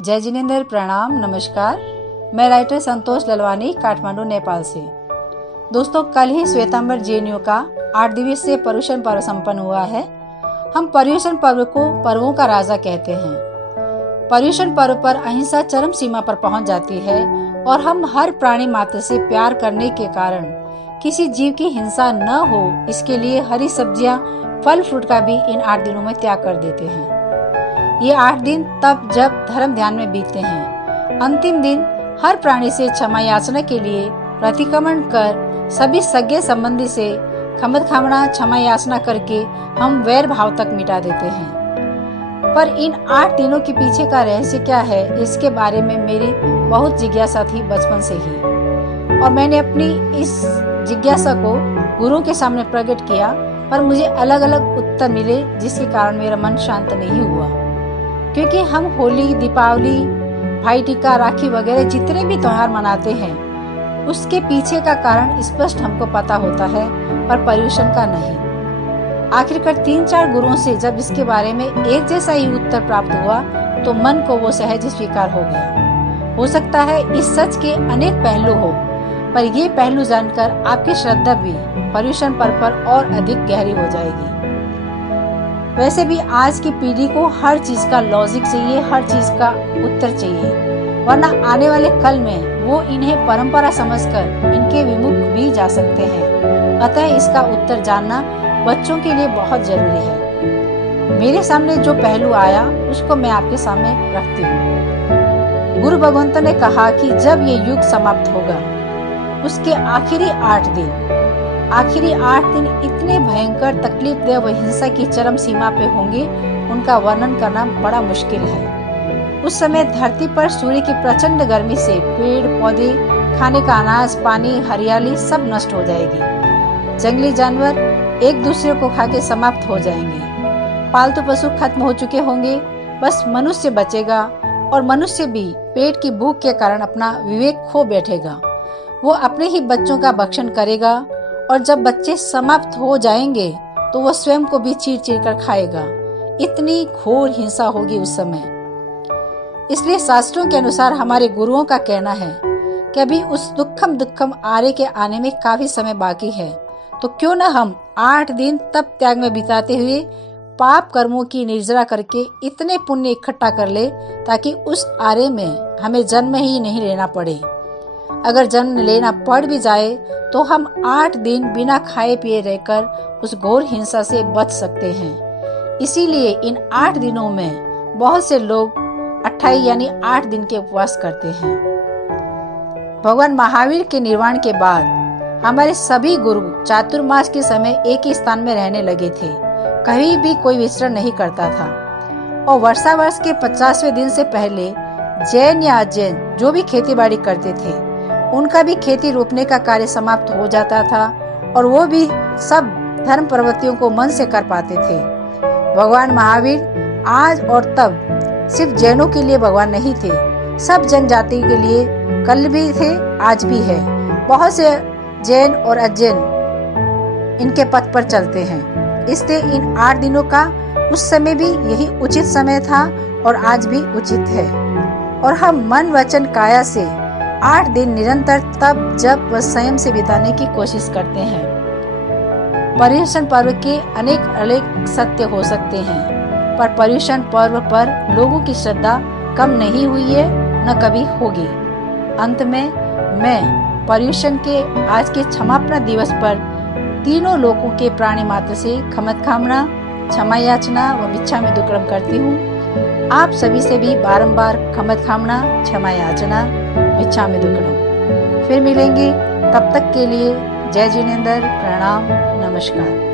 जय जिनेंद्र, प्रणाम, नमस्कार। मैं राइटर संतोष ललवानी, काठमांडू, नेपाल से। दोस्तों, कल ही श्वेतांबर जेएनयू का 8 दिवसीय पर्युषण पर्व संपन्न हुआ है। हम पर्युषण पर्व को पर्वों का राजा कहते हैं। पर्युषण पर्व पर अहिंसा चरम सीमा पर पहुंच जाती है और हम हर प्राणी मात्र से प्यार करने के कारण किसी जीव की हिंसा न हो, इसके लिए हरी सब्जियां, फल फ्रूट का भी इन 8 दिनों में त्याग कर देते हैं। ये 8 दिन तब जब धर्म ध्यान में बीतते हैं। अंतिम दिन हर प्राणी से क्षमा याचना के लिए प्रतिक्रमण कर सभी सगे संबंधी से खमत खामना क्षमा याचना करके हम वैर भाव तक मिटा देते हैं। पर इन 8 दिनों के पीछे का रहस्य क्या है, इसके बारे में मेरी बहुत जिज्ञासा थी बचपन से ही, और मैंने अपनी इस जिज्ञासा को गुरुओं के सामने प्रकट किया, पर मुझे अलग अलग उत्तर मिले, जिसके कारण मेरा मन शांत नहीं हुआ। क्योंकि हम होली, दीपावली, भाई टीका, राखी वगैरह जितने भी त्योहार मनाते हैं, उसके पीछे का कारण स्पष्ट हमको पता होता है, पर पर्युषण का नहीं। आखिरकार 3-4 गुरुओं से जब इसके बारे में एक जैसा ही उत्तर प्राप्त हुआ तो मन को वो सहज स्वीकार हो गया। हो सकता है इस सच के अनेक पहलू हो, पर ये पहलू जानकर आपकी श्रद्धा भी पर्युषण पर्व पर और अधिक गहरी हो जाएगी। वैसे भी आज की पीढ़ी को हर चीज का लॉजिक चाहिए, हर चीज का उत्तर चाहिए, वरना आने वाले कल में वो इन्हें परंपरा समझकर इनके विमुख भी जा सकते हैं। अतः इसका उत्तर जानना बच्चों के लिए बहुत जरूरी है। मेरे सामने जो पहलू आया उसको मैं आपके सामने रखती हूँ। गुरु भगवंत ने कहा कि जब ये युग समाप्त होगा, उसके आखिरी 8 दिन इतने भयंकर, तकलीफदेह व हिंसा की चरम सीमा पे होंगे, उनका वर्णन करना बड़ा मुश्किल है। उस समय धरती पर सूर्य की प्रचंड गर्मी से पेड़ पौधे, खाने का अनाज, पानी, हरियाली सब नष्ट हो जाएगी। जंगली जानवर एक दूसरे को खाके समाप्त हो जाएंगे। पालतू पशु खत्म हो चुके होंगे, बस मनुष्य बचेगा, और मनुष्य भी पेट की भूख के कारण अपना विवेक खो बैठेगा। वो अपने ही बच्चों का भक्षण करेगा, और जब बच्चे समाप्त हो जाएंगे तो वो स्वयं को भी चीर-चीर कर खाएगा। इतनी घोर हिंसा होगी उस समय। इसलिए शास्त्रों के अनुसार हमारे गुरुओं का कहना है कि अभी उस दुखम आरे के आने में काफी समय बाकी है, तो क्यों न हम 8 दिन तप त्याग में बिताते हुए पाप कर्मों की निर्जरा करके इतने पुण्य इकट्ठा कर ले, ताकि उस आरे में हमें जन्म ही नहीं लेना पड़े। अगर जन्म लेना पड़ भी जाए तो हम 8 दिन बिना खाए पिए रहकर उस घोर हिंसा से बच सकते हैं। इसीलिए इन 8 दिनों में बहुत से लोग 28 यानी 8 दिन के उपवास करते हैं। भगवान महावीर के निर्वाण के बाद हमारे सभी गुरु चातुर्मास के समय एक ही स्थान में रहने लगे थे। कहीं भी कोई विचरण नहीं करता था, और वर्षा वर्ष के 50वें दिन से पहले जैन या अजैन जो भी खेती बाड़ी करते थे, उनका भी खेती रोपने का कार्य समाप्त हो जाता था, और वो भी सब धर्म प्रवृत्तियों को मन से कर पाते थे। भगवान महावीर आज और तब सिर्फ जैनों के लिए भगवान नहीं थे, सब जनजाति के लिए कल भी थे, आज भी है। बहुत से जैन और अजैन इनके पथ पर चलते हैं। इसलिए इन 8 दिनों का उस समय भी यही उचित समय था, और आज भी उचित है। और हम मन वचन काया से 8 दिन निरंतर तप जप व संयम से बिताने की कोशिश करते हैं। पर्युषण पर्व के अनेक सत्य हो सकते हैं, पर पर्युषण पर्व पर लोगों की श्रद्धा कम नहीं हुई है, न कभी होगी। अंत में मैं पर्युषण के आज के क्षमापना दिवस पर तीनों लोगों के प्राणी मात्र से खमत खामना, क्षमा याचना व मिच्छामि दुक्कडम करती हूँ। आप सभी से भी बारंबार खमत खामना, क्षमा याचना, मिच्छामि दुक्कडम। फिर मिलेंगे, तब तक के लिए जय जिनेंद्र, प्रणाम, नमस्कार।